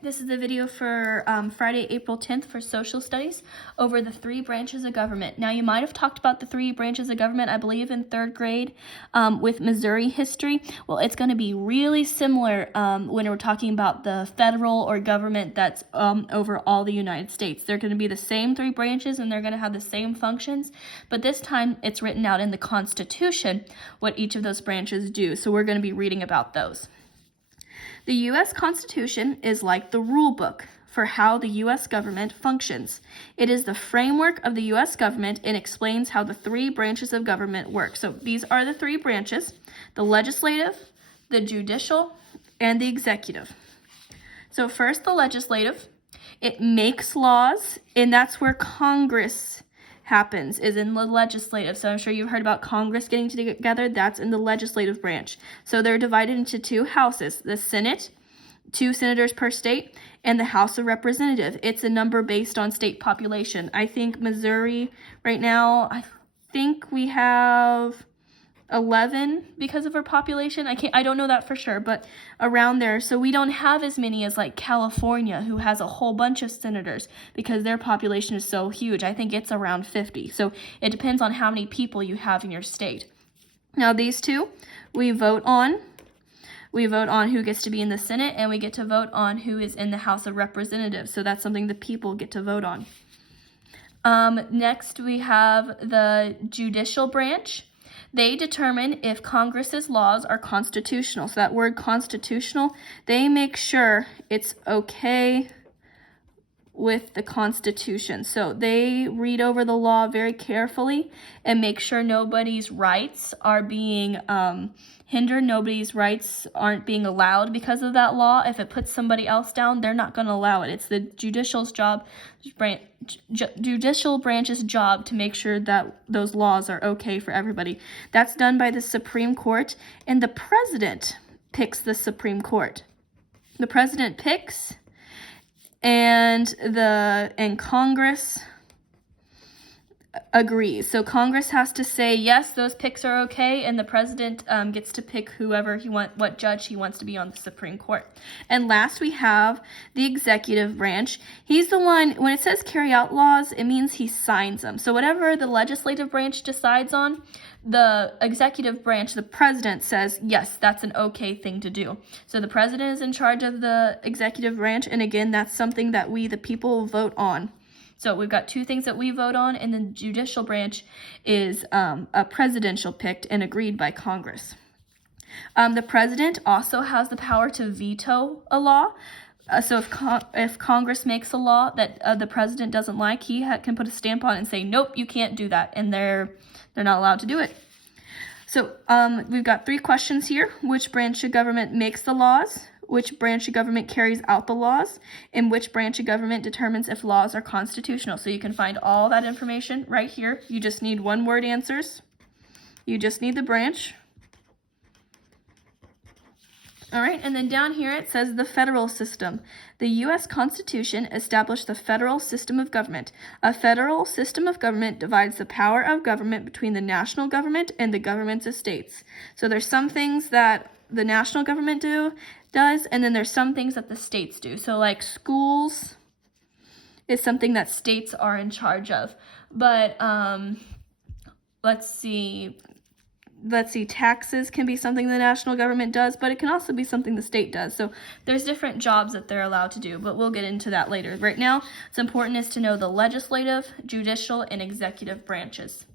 This is the video for Friday, April 10th for social studies over the three branches of government. Now, you might have talked about the three branches of government, I believe, in third grade with Missouri history. Well, it's going to be really similar when we're talking about the federal or government that's over all the United States. They're going to be the same three branches and they're going to have the same functions, but this time it's written out in the Constitution what each of those branches do. So we're going to be reading about those. The U.S. Constitution is like the rule book for how the U.S. government functions. It is the framework of the U.S. government and explains how the three branches of government work. So these are the three branches: the legislative, the judicial, and the executive. So first, the legislative. It makes laws, and that's where Congress happens, is in the legislative. So I'm sure you've heard about Congress getting together. That's in the legislative branch. So they're divided into two houses: the Senate, 2 senators per state, and the House of Representatives. It's a number based on state population. I think Missouri right now, I think we have 11 because of our population. I don't know that for sure, but around there. So we don't have as many as like California, who has a whole bunch of senators because their population is so huge. I think it's around 50. So it depends on how many people you have in your state. Now these two, we vote on who gets to be in the Senate, and we get to vote on who is in the House of Representatives. So that's something the people get to vote on. Next, we have the judicial branch. They determine if Congress's laws are constitutional. So that word constitutional, they make sure it's okay with the Constitution. So they read over the law very carefully and make sure nobody's rights are being hindered. Nobody's rights aren't being allowed because of that law. If it puts somebody else down, they're not going to allow it. It's the judicial branch's job to make sure that those laws are okay for everybody. That's done by the Supreme Court, and the president picks the Supreme Court. The president picks, and Congress agrees. So Congress has to say, yes, those picks are okay, and the president gets to pick what judge he wants to be on the Supreme Court. And last, we have the executive branch. He's the one, when it says carry out laws, it means he signs them. So whatever the legislative branch decides on, the executive branch, the president, says, yes, that's an okay thing to do. So the president is in charge of the executive branch, and again, that's something that we, the people, vote on. So we've got two things that we vote on, and the judicial branch is a presidential picked and agreed by Congress. The president also has the power to veto a law. So if Congress makes a law that the president doesn't like, he can put a stamp on it and say, nope, you can't do that, and they're not allowed to do it. So we've got 3 questions here. Which branch of government makes the laws? Which branch of government carries out the laws? And which branch of government determines if laws are constitutional? So you can find all that information right here. You just need 1-word answers. You just need the branch. All right, and then down here it says the federal system. The U.S. Constitution established the federal system of government. A federal system of government divides the power of government between the national government and the governments of states. So there's some things that the national government does, and then there's some things that the states do. So like schools is something that states are in charge of. But let's see, taxes can be something the national government does, but it can also be something the state does. So there's different jobs that they're allowed to do, but we'll get into that later. Right now, what's important is to know the legislative, judicial, and executive branches.